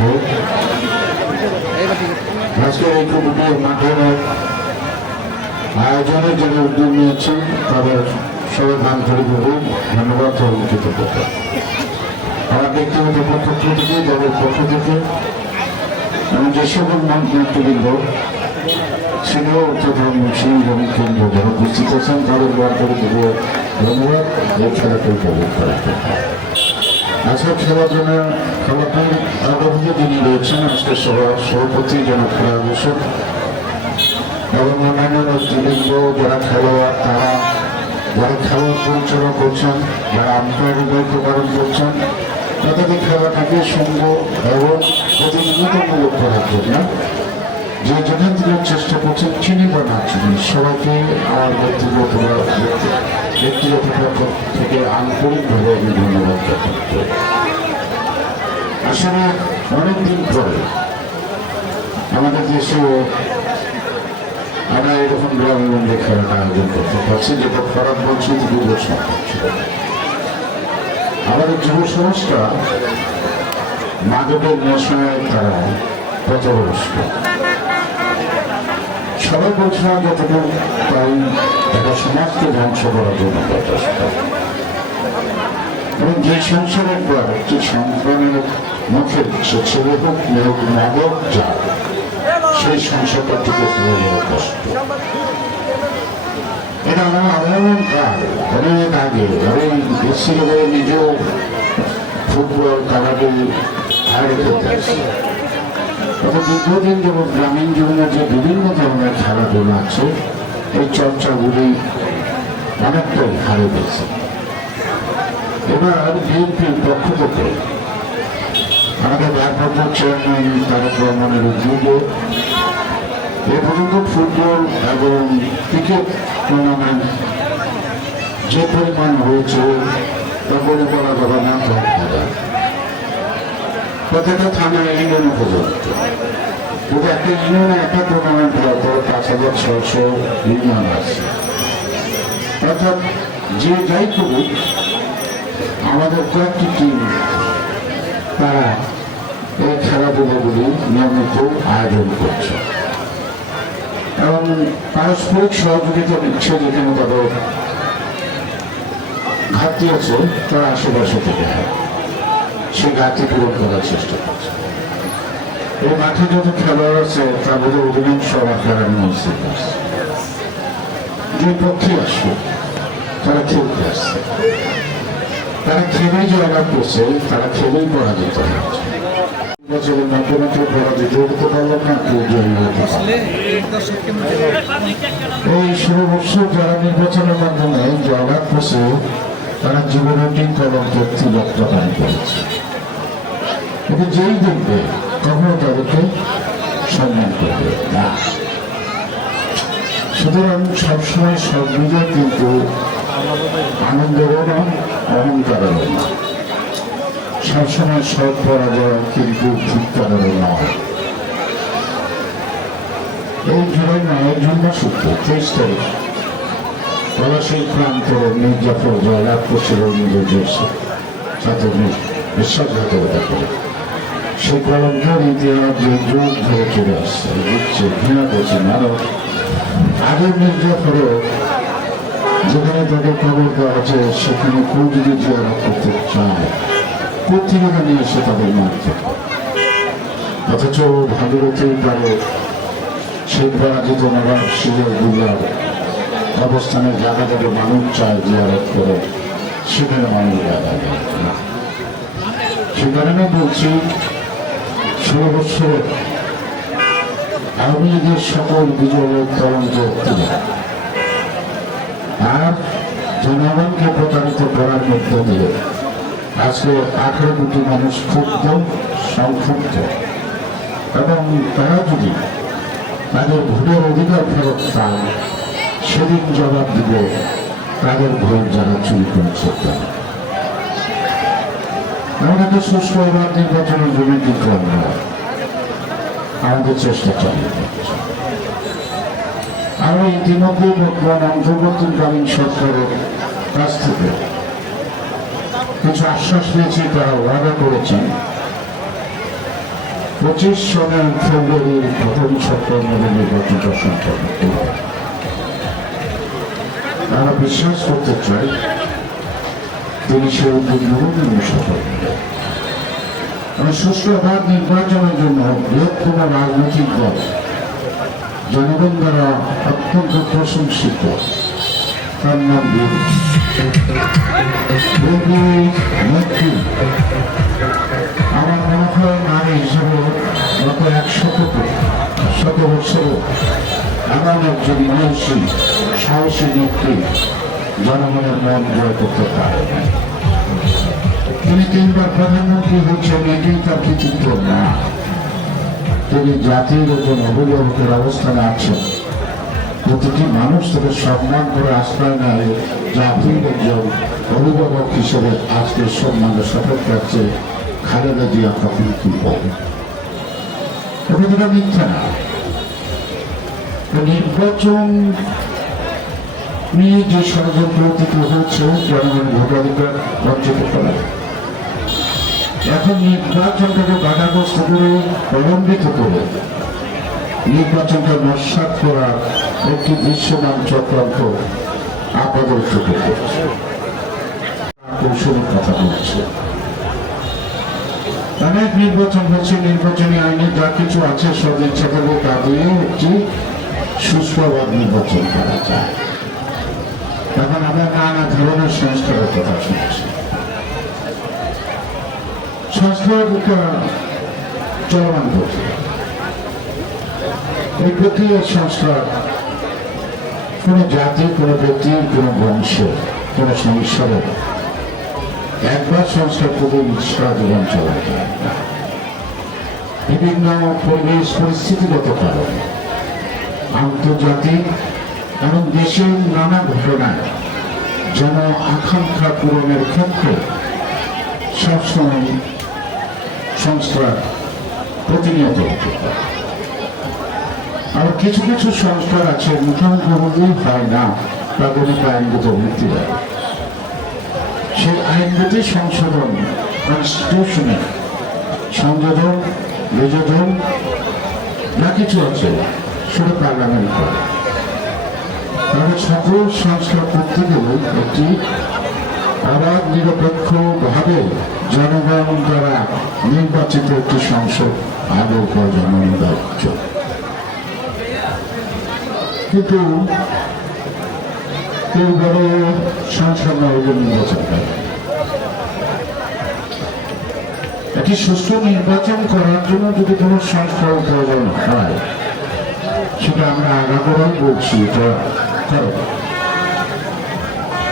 মধ্যে আজকের এই কমিটির মাঠের আয়োজনে যারা উদ্যোগ নিয়েছেন তাদের সবাই আন্তরিকভাবে ধন্যবাদ। এবং কৃতজ্ঞতা আমার ব্যক্তিগত পক্ষ থেকে দলের পক্ষ থেকে এবং যে সকল নেতৃবৃন্দ সিনিয়র তথা মুসলিম এবং কেন্দ্র যারা উপস্থিত আছেন তাদের জন্য আজকে খেলার জন্য খেলাটির আগ্রহী যিনি রয়েছেন। আজকে সভা সভাপতি জনাব খেলা ঘোষক এবং অন্যান্য নেতৃবৃন্দ, যারা খেলোয়াড়, তারা যারা খেলা পরিচালনা করছেন, যারা আম্পায়ারের দায়িত্ব করছেন, তাদেরকে খেলাটাকে সুন্দর এবং প্রতিযোগিতামূলক করার জন্য যে যেখান থেকে চেষ্টা করছেন চিনি বা না চিনি সবাইকে আমার ব্যক্তিগত ব্যক্তিগত পক্ষ থেকে আন্তরিকভাবে আমি ধন্যবাদ। আসলে অনেকদিন পরে আমাদের দেশে আমরা এরকম গ্রামে গঞ্জে খেলাটা আয়োজন করতে পারছি যেটা খারাপ বলছি ছিল আমাদের যুব সমাজটা মাদকের নেশায় তারা পথভ্রষ্ট সবাই বলছে না যতটুকু তাই একটা সমাজকে ধ্বংস করার জন্য প্রচেষ্টা এবং যে সংসার একবার একটি সন্তানের মুখে সে ছেলে হোক মেয়ে হোক মাদক যায় সেই সংসারটা হয়ে যাওয়া কষ্ট এটা আমার আন্দোলন কাল অনেক আগে আমি বিশ্বভাবে নিজেও ফুটবল কাবাডি আসি তবে দীর্ঘদিন যেমন গ্রামীণ জীবনের যে বিভিন্ন ধরনের খেলাধুলা আছে, এই চর্চাগুলি অনেকটাই হারে গেছে। এবার বিএনপির পক্ষ থেকে আমাদের ভারপ্রাপ্ত চেয়ারম্যান তারেক রহমানের উদ্যোগে এ পর্যন্ত ফুটবল এবং ক্রিকেট টুর্নামেন্ট যে পরিমাণ হয়েছে, তা বলে বলা যাবে না প্রত্যেকটা থানায় ইউনিয়ন পর্যন্ত কিন্তু একটা ইউনিয়নে একটা টুর্নামেন্ট হওয়ার পর পাঁচ হাজার ছশো ইউনিয়ন আছে। অর্থাৎ যে যাই করুক, আমাদের কয়েকটি টিম তারা এই খেলাধুলাগুলি নিয়মিত আয়োজন করছে। এবং পারস্পরিক সহযোগিতা নিচ্ছে যেখানে তাদের ঘাটতি আছে, তারা আশেপাশে থেকে হয়। সে ঘাটতি পূরণ করার চেষ্টা করছে। এই মাঠে যত খেলোয়াড় আছে, তার মধ্যে অধিকাংশ খেলার মধ্যে আসছে। যে পক্ষে আসবে, তারা খেলতে আসছে। তারা খেলেই জয়লাভ করছে, তারা খেলেই পরাজিত যারা নির্বাচনের মাধ্যমে জয়লাভ করছে, তারা জীবনের দিন কলঙ্কের তিলকটা পান করেছে। কিন্তু যেই দেখবে কখনো তাদেরকে সম্মান করবে না। সুতরাং সবসময় সব বিজয় কিন্তু আনন্দেরও না অহংকারেরও না সবসময় সব পরাজয় কিন্তু চিৎকারেরও নয়। এই জুলাই নয়ের জন্য সূত্র তেইশ তারিখ। পলাশী প্রান্ত মির্জাফর জয়লাভ করছিল নিজের দেশে। সাথে বিশ্বাসঘাতকতা করে। সেই কলঙ্কের ইতিহাস যুগ ধরে চলে আসছে দিচ্ছে ঘৃণা করছে মানব আগের মির্জাফরও যেখানে তাকে খবর দেওয়া সেখানে কেউ যদি জিয়ারত করতে চায় কোথেকে নিয়ে এসে তাদের মারতে? অথচ ভাগীরথী পারে সেই পরাজিত নবাব সিরাজদুল্লার অবস্থানে জায়গা থেকে মানুষ চায় জিয়ারত করে সেখানে মানুষ জায়গা দেয় না বলছি ষোলো বৎসরে আওয়ামী সকল বিজয়ের তদন্ত তুলে আর জনগণকে প্রতারিত করার মধ্য দিয়ে আজকে আঠারো কোটি মানুষ ক্ষুব্ধ, সংক্ষুব্ধ। এবং তারা যদি তাদের ভোটের অধিকার ফেরত পায়, সেদিন জবাব দিব তাদের ভোট যারা চুরি করেছে। তারা আমাদেরকে সুস্থ এবার নির্বাচনের জন্য কিন্তু আমরা আমাদের চেষ্টা চালিয়ে যাচ্ছি। আমরা ইতিমধ্যে বর্তমান অন্তর্বর্তীকালীন সরকারের কাছ থেকে কিছু আশ্বাস দিয়েছি তারা ওয়াদা করেছেন। পঁচিশ সনের ফেব্রুয়ারির প্রথম সপ্তাহের মধ্যে নির্বাচনটা সম্পন্ন আমরা বিশ্বাস করতে চাই তিনি সে উদ্যোগ নেবেন এবং সফল। আমি সুষ্ঠু অবাধ নির্বাচনের জন্য বৃহত্তম রাজনৈতিক দল। জনগণ দ্বারা অত্যন্ত প্রশংসিত। তার নাম আমার মনে হয় নারী হিসেবে গত এক শত শত বছর এমন একজন সাহসী নেত্রী জনগণের মন জয় করতে পারে তিনি তিনবার প্রধানমন্ত্রী হচ্ছেন তার কৃতিত্ব না তিনি জাতির একজন অভিভাবকের অবস্থানে আছেন। প্রতিটি মানুষ তাকে সম্মান করে আশ্রয় নেয় জাতির একজন অভিভাবক হিসেবে আজকে সম্মানের শপথ করছে খালেদা জিয়া কখন কি বলে মিথ্যা না। নির্বাচন নিয়ে যে ষড়যন্ত্র থেকে হচ্ছে জনগণের ভোটাধিকার বঞ্চিত করা এখন নির্বাচনটাকে বাধাগ্রস্ত করে প্রলম্বিত করে নির্বাচনকে নস্বাত করার একটি দৃশ্যমান চক্রান্ত আপাতত কৌশলের কথা বলছে। অনেক নির্বাচন হচ্ছে, নির্বাচনী আইনে যা কিছু আছে সব ইচ্ছা তা দিয়ে একটি সুস্থবাদ নির্বাচন করা যায়। এখন আমরা নানা ধরনের সংস্কারের কথা শুনছি সংস্কার চলমান এই প্রক্রিয়ার সংস্কার কোনো জাতি, কোনো ব্যক্তির কোনো সংসারের একবার সংস্কার করে সারা জীবন চলা যায়। বিভিন্ন পরিবেশ, পরিস্থিতিগত কারণে আন্তর্জাতিক এবং দেশের নানা ঘটনায় জন আকাঙ্ক্ষা পূরণের ক্ষেত্রে সবসময় সংস্কার প্রতিনিয়ত হতে আর কিছু কিছু সংস্কার আছে, মুখোমুখি হয় না, প্রাথমিক আইনগত ভিত্তি দেয় সেই আইনগতি সংশোধন কনস্টিটিউশনে সংযোজন, বিযোজন, যা কিছু আছে, সেটা পার্লামেন্ট করে। তবে সকল সংস্কার করতে গেলে একটি অবাধ, নিরপেক্ষ ভাবে জনগণ দ্বারা নির্বাচিত একটি সংসদ করা জনগণ দায়িত্ব। কিন্তু কেউ বড় সংসদ নগর নির্বাচন করে একটি সুষ্ঠু নির্বাচন করার জন্য যদি কোনো সংস্কার প্রয়োজন হয়, সেটা আমরা আগাগোড়াই বলছি, এটা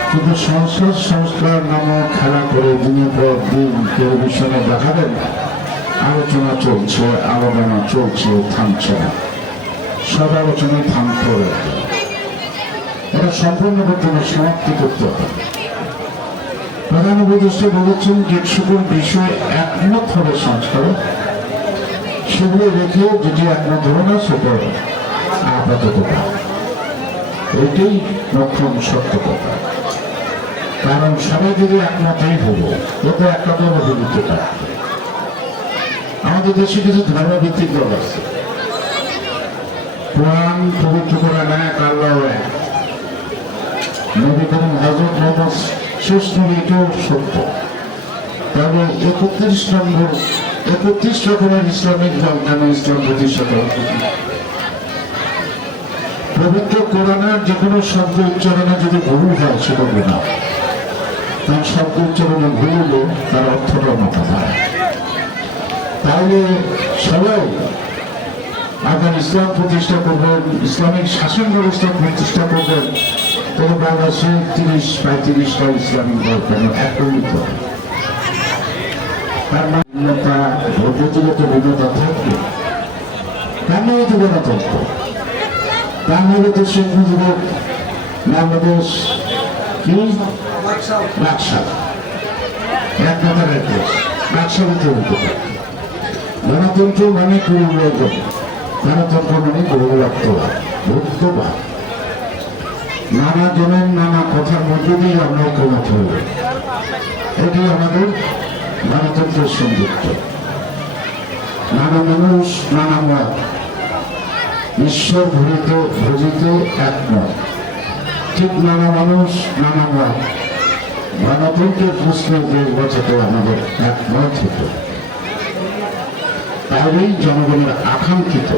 কিন্তু সংসদ সংস্কার নামক খেলা করে দিনের পর দিন টেলিভিশনে দেখাবেন, আলোচনা চলছে আলোচনা চলছে, থামছে না। সব আলোচনায় থামতে হবে এটা সম্পূর্ণ করতে হবে, সমাপ্তি করতে হবে। প্রধান উপদেষ্টা বলেছেন যে সকল বিষয়ে একমত হবে সংস্কার। সেগুলো রেখে যেটি একমত হবে না, সেটা আপাতত না। এটাই লক্ষণ সত্য কথা। কারণ সবাই যদি একমতই হব এতে একটা দল অভিভূত থাকবে আমাদের দেশে কিছু ধর্মভিত্তিক দল আছে। কোরআন পবিত্র করা এক আল্লাহ এক নবী করিম হজরত মোহাম্মদ শেষ নবী এটাও সত্য। তবে একত্রিশ নম্বর, একত্রিশ রকমের ইসলামিক দল কেন ইসলাম প্রতিষ্ঠা করা? পবিত্র কোরআনের যে কোনো শব্দ উচ্চারণে যদি ভুল হয়, সেটা না। তার শব্দ উচ্চারণে ভুল হলে তার অর্থটা মাথা দাঁড়ায় তাহলে সবাই আগাম ইসলাম প্রতিষ্ঠা করবেন, ইসলামিক শাসন ব্যবস্থা প্রতিষ্ঠা করবেন তবে বাংলাদেশে তিরিশ পঁয়ত্রিশটা ইসলামিক দল কেন একত্রিত হবে? তার মান্যতা পদ্ধতিগত ভিন্নতা থাকবে। বাংলাদেশ গণতন্ত্র বাংলাদেশ বাংলাদেশ কি গণতন্ত্র মানে গণতন্ত্র মানে ভক্তবাদ নানা জনের নানা কথার মধ্যে দিয়ে আমরা ঐক্যমত হইব এটি আমাদের গণতন্ত্রের সৌন্দর্য নানা মানুষ, নানা মত। ঈশ্বর ভূত ভজিত একমত ঠিক নানা মানুষ, নানা মত গণতন্ত্রের প্রশ্নে দেশ বাঁচাতে আমাদের একমত হতো তাহলেই জনগণের আকাঙ্ক্ষিত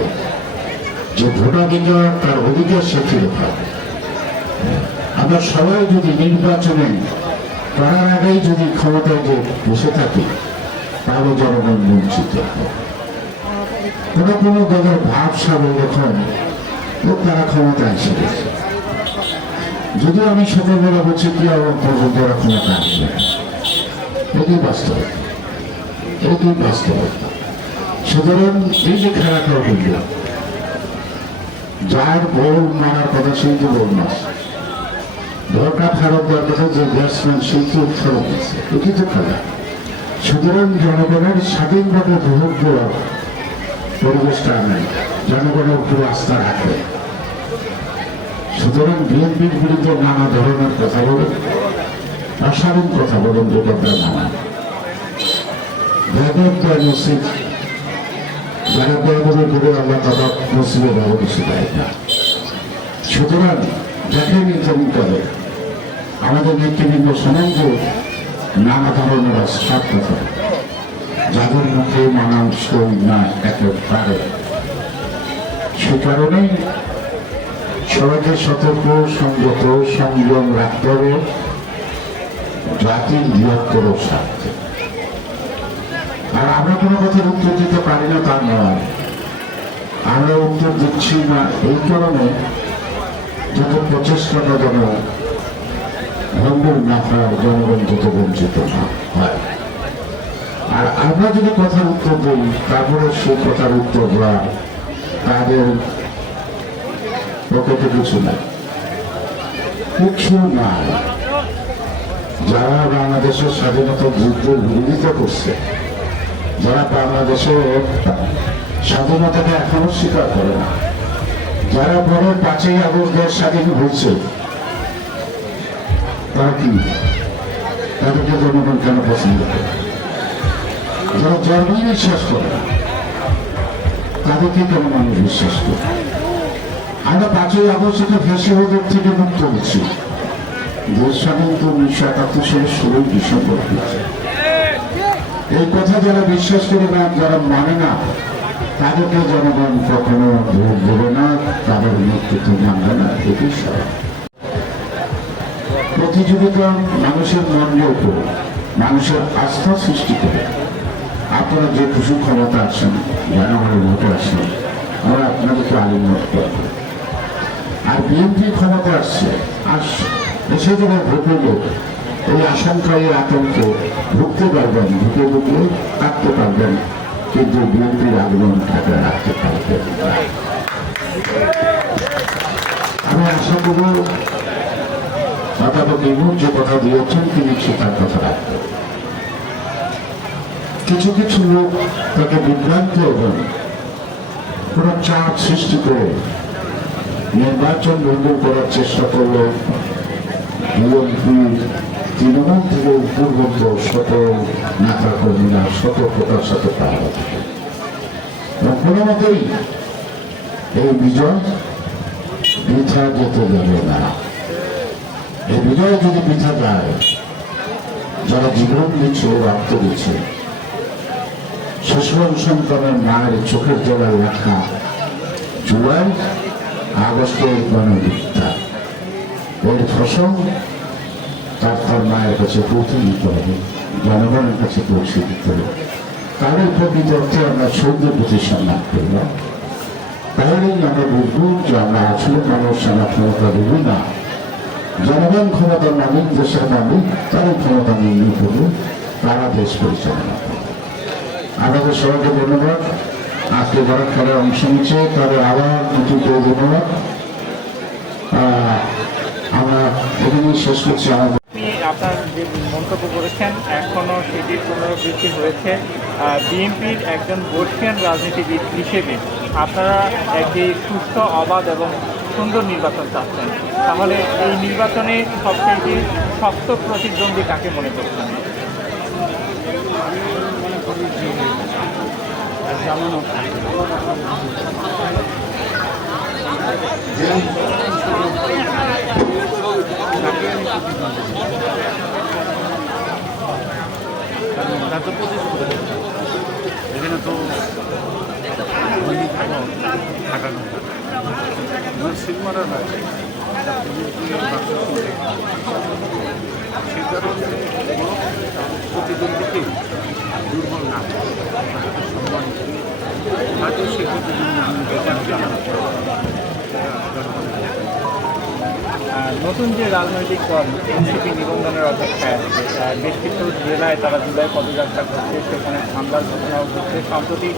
যে ভোটাধিকার তার অধিকার সে ফিরে পাবে আমরা সবাই যদি নির্বাচনে করার আগেই যদি ক্ষমতায় যে বসে থাকি, তাহলে জনগণ বঞ্চিত হবে। কোনো কোনো দলের ভাবসাব এরকম ও তারা ক্ষমতা এসে যদিও আমি সকালবেলা বলছি কি আমার পর্যন্ত ওরা ক্ষমতা আসবে। এটি বাস্তব। এটি বাস্তব। সুতরাং এই যে খেলাটা হইল যার বল মারার কথা সেই যে বল মাস দরকার ফেরত দেওয়ার কথা যে ব্যাটসম্যান সেই তো ফেরত এটি তো খেলা। সুতরাং জনগণের স্বাধীনভাবে ভোট দেওয়ার পরিবেশটা নাই জনগণের উপর আস্থা রাখে। সুতরাং বিএনপির বিরুদ্ধে নানা ধরনের কথা বলেন অস্বাধীন কথা বলেন আপনার নানা। ভগবত নসিব যারা করে আল্লাহ তালা নসিবে ভালো কিছু দেয় না? সুতরাং আমাদের নেতৃবৃন্দ শোনেন নানা ধরনের অস্বাদ কথা যাদের মুখে মানানসই না একেবারে সে কারণেই সবাইকে সতর্ক সংযত সংযম রাখতে হবে জাতির বৃহত্তর স্বার্থে আর আমরা কোনো কথার উত্তর দিতে পারি না তার নয় আমরা উত্তর দিচ্ছি না এই কারণে যত প্রচেষ্টাটা যেন ভঙ্গুর হয় জনগণ যত বঞ্চিত না হয় আর আমরা যদি কথার উত্তর দিই তারপরে সেই কথার উত্তর দেওয়া তাদের পকেটে কিছু নাই। কিছু নাই। যারা বাংলাদেশের স্বাধীনতা যুদ্ধের বিরোধিতা করছে, যারা বাংলাদেশের স্বাধীনতাকে এখনও স্বীকার করে না, যারা পরে পাঁচই আগস্ট দেশ স্বাধীন হয়েছে, তারা কি? তাদেরকে জনগণ কেন পছন্দ করে? যারা জন্মই বিশ্বাস করে, তাদেরকে কেন মানুষ বিশ্বাস করে? আমরা পাঁচই আগস্ট ফেসিবাদের থেকে মুক্ত হচ্ছি দেশ উনিশশো একাত্তর ষোলোই ডিসেম্বর হয়েছে। এই কথা যারা বিশ্বাস করে না, যারা মানে না, তাদেরকে জনগণ কখনো ভোট দেবে না, তাদের নেতৃত্ব মানবে না এটি প্রতিযোগিতা মানুষের মনের উপর, মানুষের আস্থা সৃষ্টি করে। আপনারা যে খুশি ক্ষমতা আছেন, জনগণের ভোটে আসেন আমরা আপনাদেরকে করব আর বিএনপি ক্ষমতা আসছে আর এসে যখন ভোট লোক, এই আশঙ্কা এই আতঙ্ক ঢুকতে পারবেন ঢুকে ঢুকলে কাটতে পারবেন, কিন্তু বিএনপির আগমন ঢাকা রাখতে পারবেন আমি আশা করব অধ্যাপক ইমুন যে কথা দিয়েছেন, তিনি সে তার কথা রাখবেন। কিছু কিছু লোক তাকে বিভ্রান্ত এবং কোন চাপ সৃষ্টি করে, নির্বাচন বন্ধ করার চেষ্টা করল বিএনপির তৃণমূল থেকে পূর্বন্ত শত নেতা কর্মীরা সতর্কতার সাথে পাহারা কোনো মতেই এই বিজয় বৃথা যেতে দেবে না। এই বিজয় যদি বৃথা যায়, যারা জীবন দিচ্ছে, রক্ত দিচ্ছে শিশু সন্তানের মায়ের চোখের জলের লেখা জুলাই আগস্টের গণবিদ্যা এর ফসল তার তার মায়ের কাছে পৌঁছে দিতে হবে, জনগণের কাছে পৌঁছে দিতে হবে। তাদের প্রকৃত অর্থে আমরা সৌদ্য প্রতি সম্মান করলাম তাহলেই আমরা বুঝব যে আমরা আসলে মানুষ, আমরা ক্ষমতা দেব না। জনগণ ক্ষমতার মালিক, দেশের মালিক, তারাই ক্ষমতা নির্ণয় করবে তারা দেশ পরিচালনা করবে আপনাদের সবাইকে ধন্যবাদ। আজকে যারা খেলায় অংশ নিচ্ছে, তাদের আবার নতুন করে ধন্যবাদ। আমরা শেষ করছি আপনি আপনার যে মন্তব্য করেছেন, এখনও সেটির পুনরাবৃত্তি হয়েছে। বিএনপির একজন বর্ষিয়ান রাজনীতিবিদ হিসেবে আপনারা একটি সুস্থ, অবাধ এবং সুন্দর নির্বাচন চাচ্ছেন। তাহলে এই নির্বাচনে সবচেয়ে শক্ত প্রতিদ্বন্দ্বী কাকে মনে করছেন? জামাত তার তো প্রতিশোধ নেবে। এখানে তো বাক্স শুনে। সেই কারণে দুর্বল না করে তাদেরকে সম্মান নতুন যে রাজনৈতিক দল, এনসিপি, নিবন্ধনের অপেক্ষায় বেশ কিছু জেলায় তারা জুলাই পদযাত্রা করছে, সেখানে হামলার ঘটনাও ঘটছে। সম্প্রতি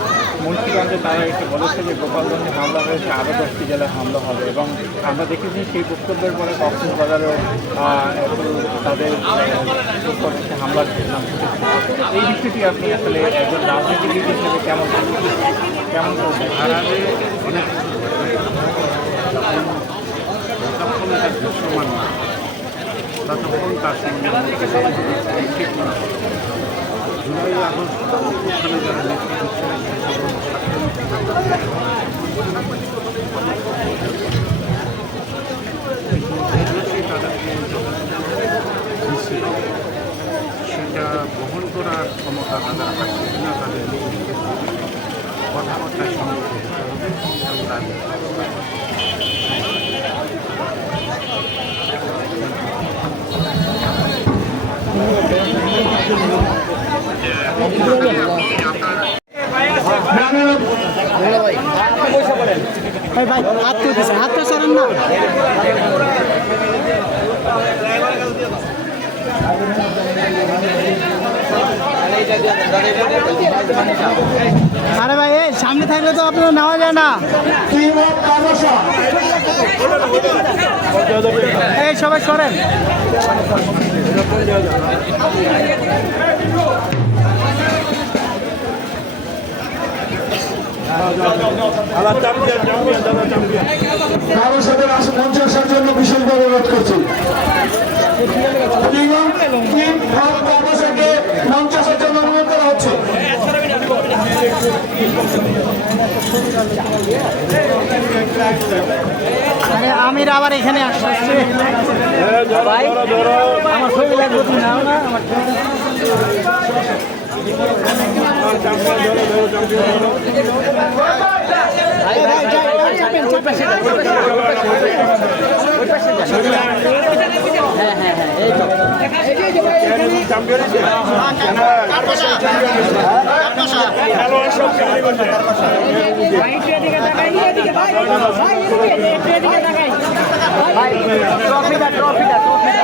মুন্সিগঞ্জে তারা এসে বলেছে যে গোপালগঞ্জে হামলা হয়েছে, আরও দশটি জেলায় হামলা হবে এবং আমরা দেখেছি সেই বক্তব্যের পরে কক্সবাজারেও তাদের এসে হামলার ঘটনা এই বিষয়টি আপনি আসলে একজন রাজনীতিবিদ হিসেবে কেমন কেমন করবেন এটা দৃশ্যমান না ততক্ষণ তার সঙ্গে ঠিক না জুলাই আগস্ট ওখানে যারা নেতৃত্ব সেটা বহন করার ক্ষমতা তাদের আছে কিনা তাদের কথাবার্তায় সংযত ভাই ভাই, হাত তুলতেছে হাত তো সরান না। আরে ভাই, এই, সামনে থাকলে তো আপনার নেওয়া যায় না। এই, সবাই সরেন। কারোর সাথে আস- মঞ্চে আসার জন্য বিশেষভাবে অনুরোধ করছি। টিম টিম হল মঞ্চে আসার জন্য অনুরোধ করা হচ্ছে। আরে আমির আবার এখানে আসছে। ভাই আমার ছবি লাগবে তুমি নাও না আমার হ্যাঁ, হ্যাঁ, হ্যাঁ, ট্রফিটা, ট্রফিটা, ট্রফিটা।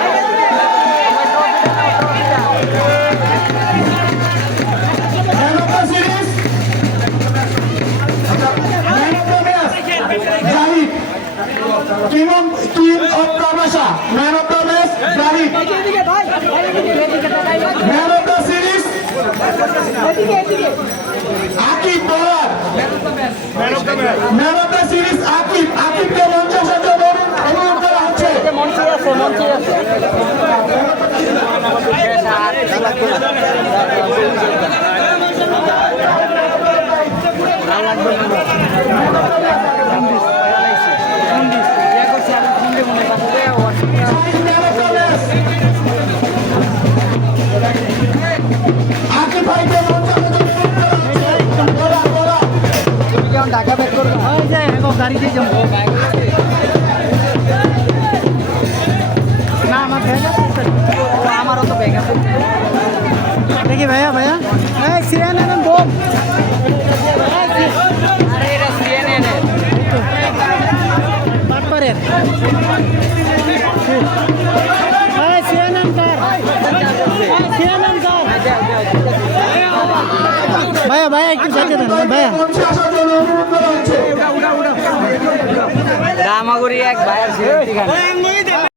Match. Zahid. Team of team of Kabasha. Man of Dhaka back করবে ওই যে এখন গাড়িতে যাব না আমার ব্যাগ আছে ও, আমারও তো ব্যাগ আছে দেখি ভাইয়া ভাইয়া এই সিএনএন বোম আরে এটা সিএনএন বাটপারের এই ভাইয়া ভাইয়া একটু সাথে দেন ভাইয়া। দামাগুড়ি এক ভাইয়ের